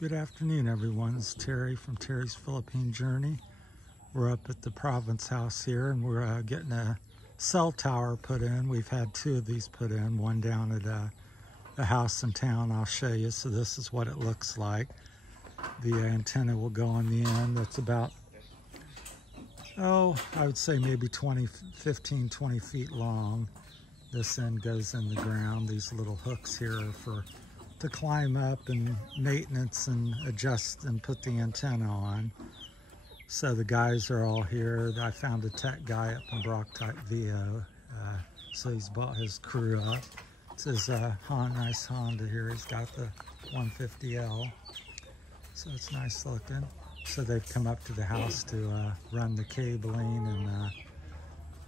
Good afternoon, everyone. It's Terry from Terry's Philippine Journey. We're up at the province house here, and we're getting a cell tower put in. We've had two of these put in, one down at a house in town. I'll show you. So this is what it looks like. The antenna will go on the end. That's about, I would say maybe 15, 20 feet long. This end goes in the ground. These little hooks here are to climb up and maintenance and adjust and put the antenna on. So the guys are all here. I found a tech guy up in Barotac, Viejo. So he's brought his crew up. It's his nice Honda here. He's got the 150L. So it's nice looking. So they've come up to the house to run the cabling and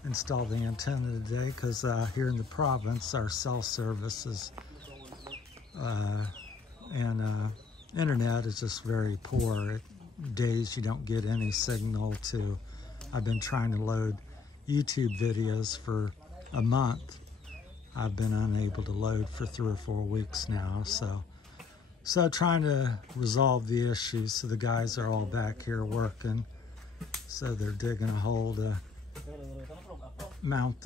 install the antenna today, because here in the province our cell service is internet is just very poor. Days you don't get any signal to. I've been trying to load YouTube videos for a month. I've been unable to load for 3 or 4 weeks now, so trying to resolve the issues. So the guys are all back here working, so they're digging a hole to mount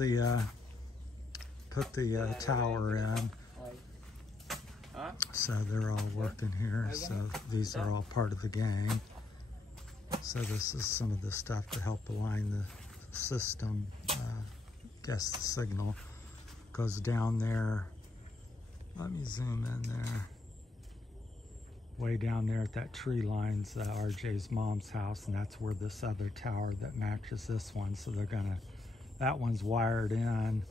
put the tower in. So they're all working here. So these are all part of the gang. So this is some of the stuff to help align the system. Guess the signal goes down there. Let me zoom in there. Way down there at that tree line's RJ's mom's house, and that's where this other tower that matches this one. So that one's wired in,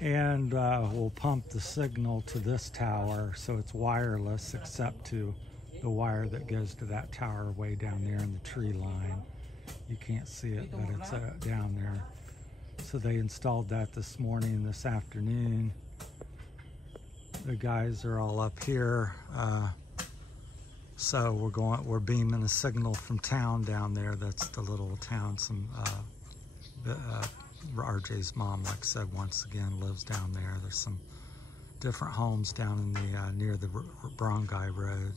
and we'll pump the signal to this tower, so it's wireless except to the wire that goes to that tower way down there in the tree line. You can't see it, but it's down there. So they installed that this morning and this afternoon. The guys are all up here. So we're beaming a signal from town down there. That's the little town. RJ's mom, like I said, once again lives down there. There's some different homes down in the near the Barangay Road.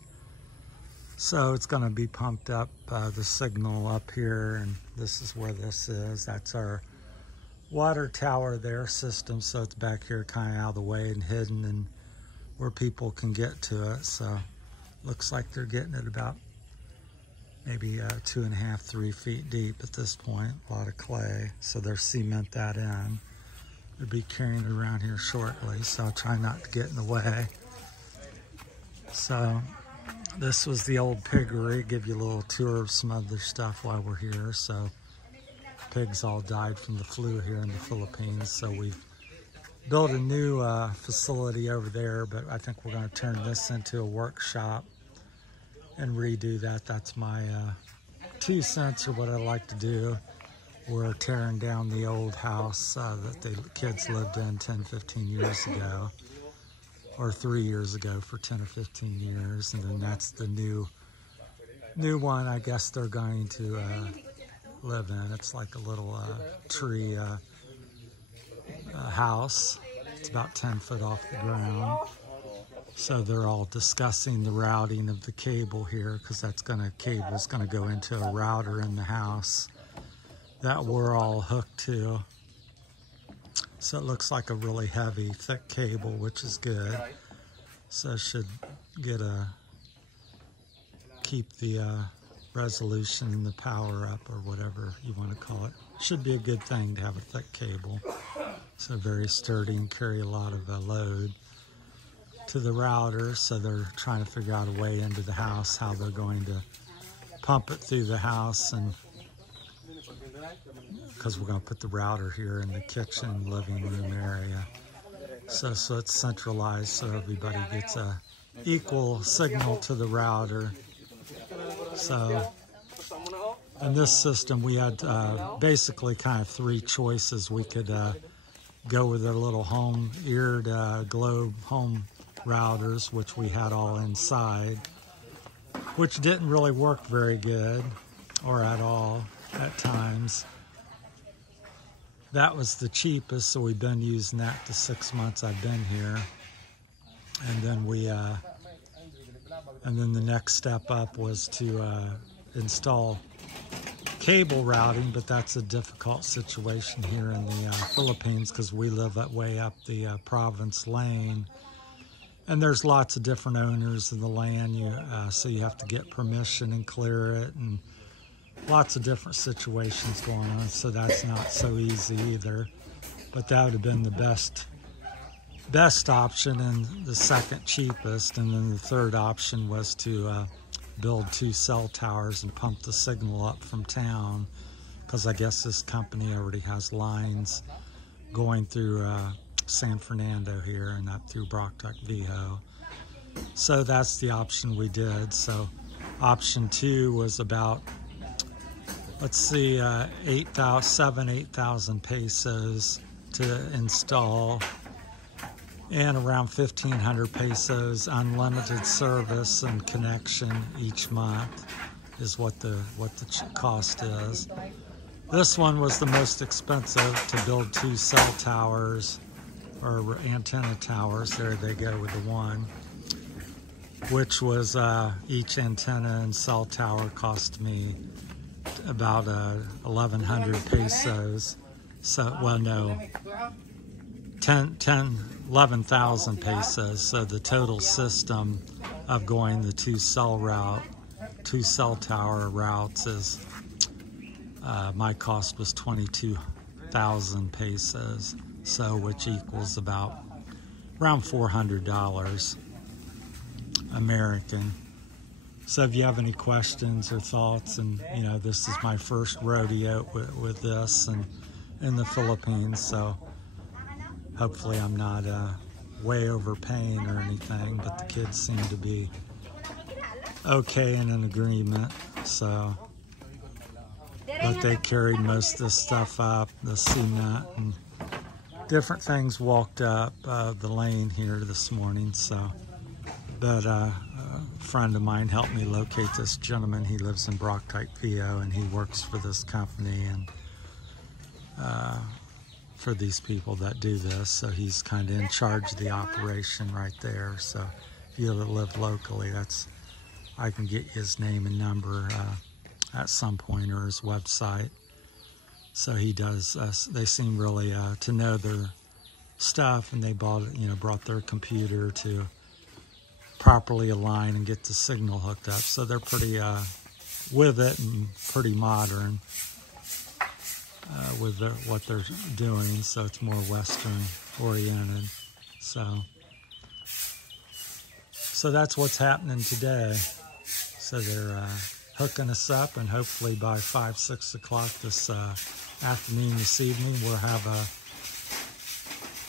So it's going to be pumped up, the signal up here, and this is where this is. That's our water tower there system. So it's back here kind of out of the way and hidden, and where people can get to it. So looks like they're getting it about maybe 2.5, 3 feet deep at this point. A lot of clay, so they'll cement that in. They'll be carrying it around here shortly, so I'll try not to get in the way. So this was the old piggery. Give you a little tour of some other stuff while we're here. So pigs all died from the flu here in the Philippines, so we've built a new facility over there, but I think we're going to turn this into a workshop and redo that. That's my 2 cents, or what I like to do. We're tearing down the old house that the kids lived in 10, 15 years ago, or 3 years ago for 10 or 15 years. And then that's the new one I guess they're going to live in. It's like a little tree house. It's about 10 foot off the ground. So they're all discussing the routing of the cable here, because cable's gonna go into a router in the house that we're all hooked to. So it looks like a really heavy, thick cable, which is good. So it should keep the resolution and the power up, or whatever you want to call it. Should be a good thing to have a thick cable. So very sturdy and carry a lot of load to the router. So they're trying to figure out a way into the house, how they're going to pump it through the house, and because we're going to put the router here in the kitchen, living room area. So it's centralized, so everybody gets a equal signal to the router. So in this system, we had basically kind of 3 choices. We could go with their little home-eared globe home routers, which we had all inside, which didn't really work very good, or at all at times. That was the cheapest, so we've been using that the 6 months I've been here. And then we And then the next step up was to install cable routing, but that's a difficult situation here in the Philippines because we live way up the province lane. And there's lots of different owners of the land, so you have to get permission and clear it, and lots of different situations going on, so that's not so easy either. But that would have been the best option and the second cheapest. And then the third option was to build 2 cell towers and pump the signal up from town, because I guess this company already has lines going through San Fernando here and up through Barotac, Viejo. So that's the option we did. So option 2 was about, let's see, 8,000 pesos to install, and around 1,500 pesos unlimited service and connection each month is what the cost is. This one was the most expensive, to build 2 cell towers, or antenna towers. There they go with the one, which was each antenna and cell tower cost me about 1,100 pesos. So, well, no, 11,000 pesos. So the total system of going the 2 cell tower routes is, my cost was 22,000 pesos. So, which equals about around $400 American. So if you have any questions or thoughts, and this is my first rodeo with this and in the Philippines, so hopefully I'm not way overpaying or anything, but the kids seem to be okay and in agreement. So, but they carried most of this stuff up, the cement and different things, walked up the lane here this morning. So, but a friend of mine helped me locate this gentleman. He lives in Barotac, Viejo, and he works for this company and for these people that do this. So he's kind of in charge of the operation right there. So if you live locally, I can get his name and number at some point, or his website. So he does. They seem really to know their stuff, and they brought their computer to properly align and get the signal hooked up. So they're pretty with it and pretty modern with what they're doing. So it's more Western oriented. So that's what's happening today. So they're hooking us up, and hopefully by 5, 6 o'clock this afternoon, this evening, we'll have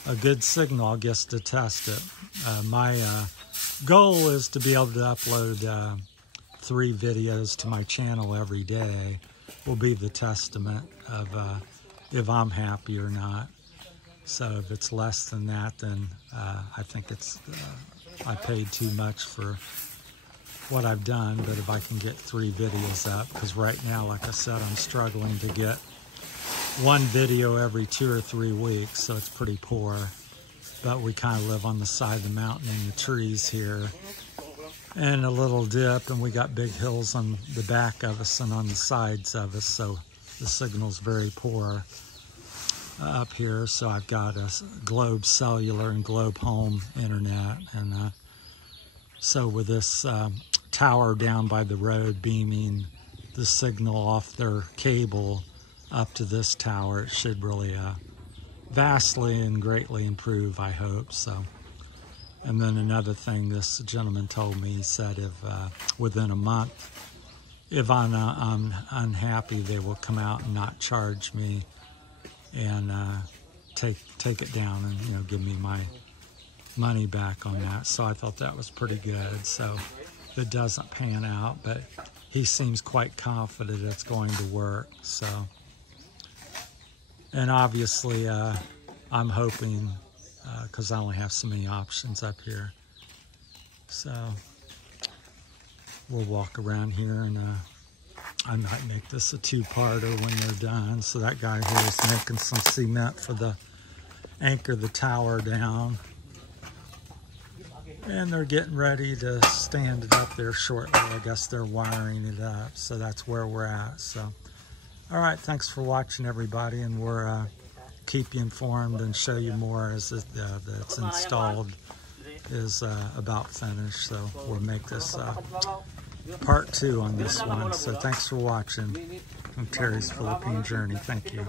a good signal, I guess, to test it. My goal is to be able to upload 3 videos to my channel every day. Will be the testament of if I'm happy or not. So if it's less than that, then I think it's I paid too much for what I've done. But if I can get 3 videos up, because right now, like I said, I'm struggling to get 1 video every 2 or 3 weeks, so it's pretty poor. But we kind of live on the side of the mountain in the trees here, and a little dip, and we got big hills on the back of us and on the sides of us, so the signal's very poor up here. So I've got a Globe Cellular and Globe Home internet, and so with this tower down by the road beaming the signal off their cable up to this tower, it should really vastly and greatly improve, I hope. So, and then another thing this gentleman told me, he said if within a month, if I'm unhappy, they will come out and not charge me and take it down and give me my money back on that. So I thought that was pretty good. So if it doesn't pan out, but he seems quite confident it's going to work. So, and obviously I'm hoping, because I only have so many options up here. So we'll walk around here, and I might make this a 2-parter when they're done. So that guy here is making some cement for the anchor the tower down. And they're getting ready to stand it up there shortly. I guess they're wiring it up, so that's where we're at. So, all right, thanks for watching, everybody, and we'll keep you informed and show you more as it's installed is about finished. So we'll make this part 2 on this one. So thanks for watching from Terry's Philippine Journey. Thank you.